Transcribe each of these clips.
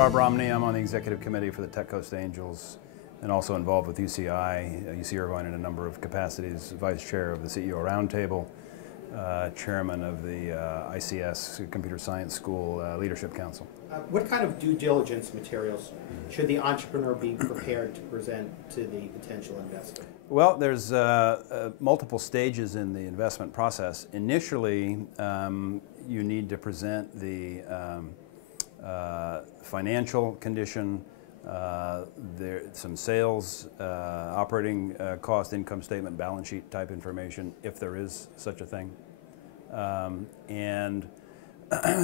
Bob Romney. I'm on the executive committee for the Tech Coast Angels and also involved with UCI, UC Irvine in a number of capacities, vice chair of the CEO Roundtable, chairman of the ICS Computer Science School Leadership Council. What kind of due diligence materials should the entrepreneur be prepared to present to the potential investor? Well, there's multiple stages in the investment process. Initially, you need to present the financial condition, some sales, operating cost, income statement, balance sheet type information, if there is such a thing, and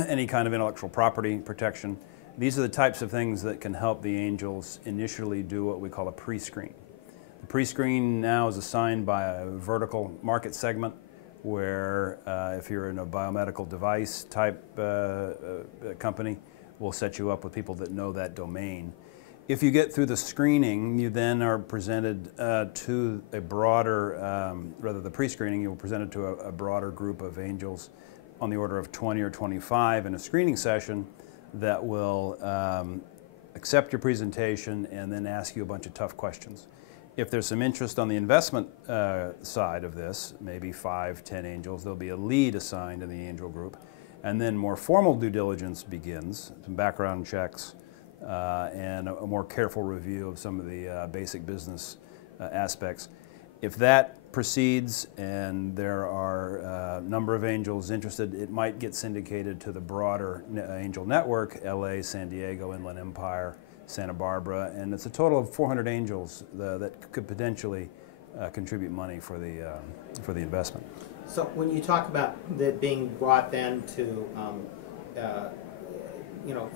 any kind of intellectual property protection. These are the types of things that can help the angels initially do what we call a pre-screen. The pre-screen now is assigned by a vertical market segment where if you're in a biomedical device type company, we'll set you up with people that know that domain. If you get through the screening, you then are presented to a broader, rather the pre-screening, you're presented to a broader group of angels on the order of 20 or 25 in a screening session that will accept your presentation and then ask you a bunch of tough questions. If there's some interest on the investment side of this, maybe 5, 10 angels, there'll be a lead assigned in the angel group. And then more formal due diligence begins, some background checks, and a more careful review of some of the basic business aspects. If that proceeds and there are a number of angels interested, it might get syndicated to the broader angel network, LA, San Diego, Inland Empire, Santa Barbara, and it's a total of 400 angels that could potentially contribute money for the investment. So when you talk about that being brought then to,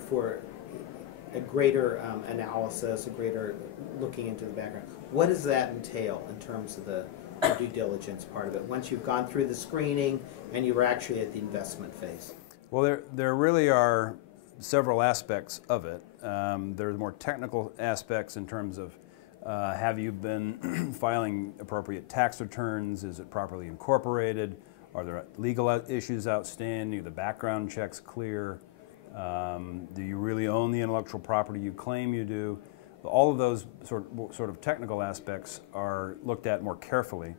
for a greater analysis, a greater looking into the background, what does that entail in terms of the due diligence part of it, once you've gone through the screening and you were actually at the investment phase? Well, there really are several aspects of it. There's more technical aspects in terms of have you been filing appropriate tax returns? Is it properly incorporated? Are there legal issues outstanding? Are the background checks clear? Do you really own the intellectual property you claim you do? All of those sort of technical aspects are looked at more carefully.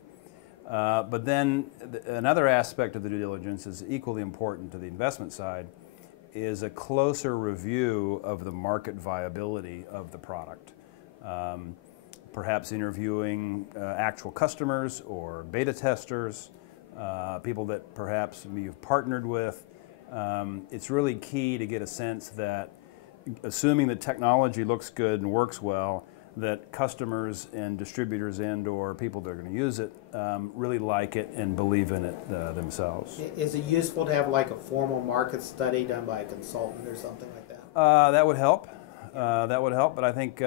But then another aspect of the due diligence is equally important to the investment side, is a closer review of the market viability of the product. Perhaps interviewing actual customers or beta testers, people that perhaps you've partnered with. It's really key to get a sense that, assuming the technology looks good and works well, that customers and distributors and or people that are going to use it really like it and believe in it themselves. Is it useful to have like a formal market study done by a consultant or something like that? That would help. That would help, but I think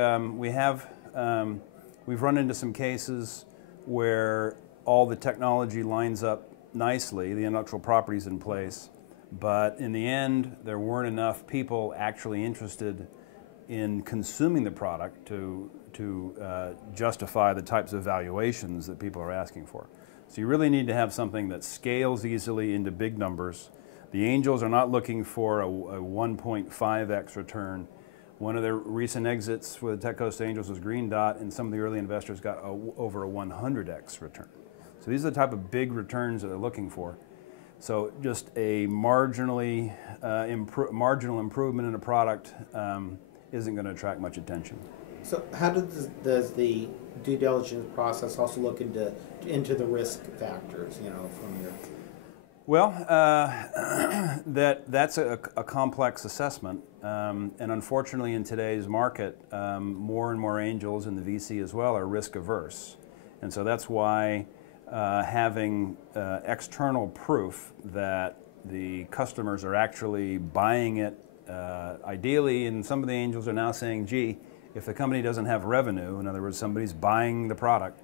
we've run into some cases where all the technology lines up nicely, the intellectual property's in place, but in the end there weren't enough people actually interested in consuming the product to justify the types of valuations that people are asking for. So you really need to have something that scales easily into big numbers. The angels are not looking for a 1.5x return. One of their recent exits for the Tech Coast Angels was Green Dot, and some of the early investors got over a 100x return. So these are the type of big returns that they're looking for. So just a marginal improvement in a product isn't going to attract much attention. So how does the due diligence process also look into the risk factors, from your... Well, that's a complex assessment, and unfortunately in today's market, more and more angels in the VC as well are risk averse. And so that's why having external proof that the customers are actually buying it, ideally, and some of the angels are now saying, gee, if the company doesn't have revenue, in other words, somebody's buying the product,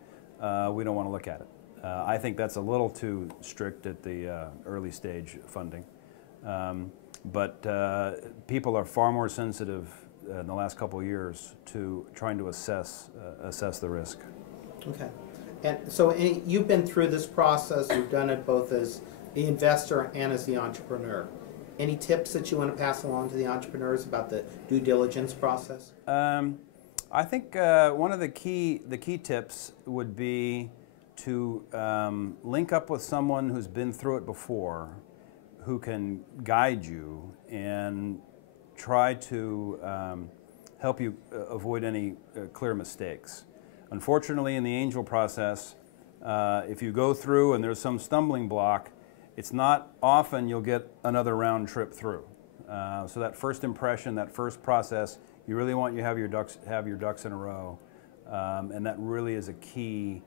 we don't want to look at it. I think that's a little too strict at the early stage funding. But people are far more sensitive in the last couple of years to trying to assess the risk. Okay. And so you've been through this process, you've done it both as the investor and as the entrepreneur. Any tips that you want to pass along to the entrepreneurs about the due diligence process? I think one of the key tips would be to link up with someone who's been through it before, who can guide you and try to help you avoid any clear mistakes. Unfortunately, in the angel process, if you go through and there's some stumbling block, it's not often you'll get another round trip through. So that first impression, that first process, you really want you have your ducks in a row, and that really is a key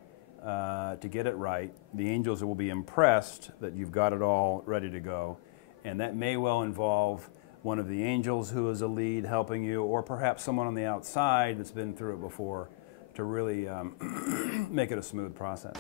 to get it right. The angels will be impressed that you've got it all ready to go, and that may well involve one of the angels who is a lead helping you, or perhaps someone on the outside that's been through it before, to really make it a smooth process.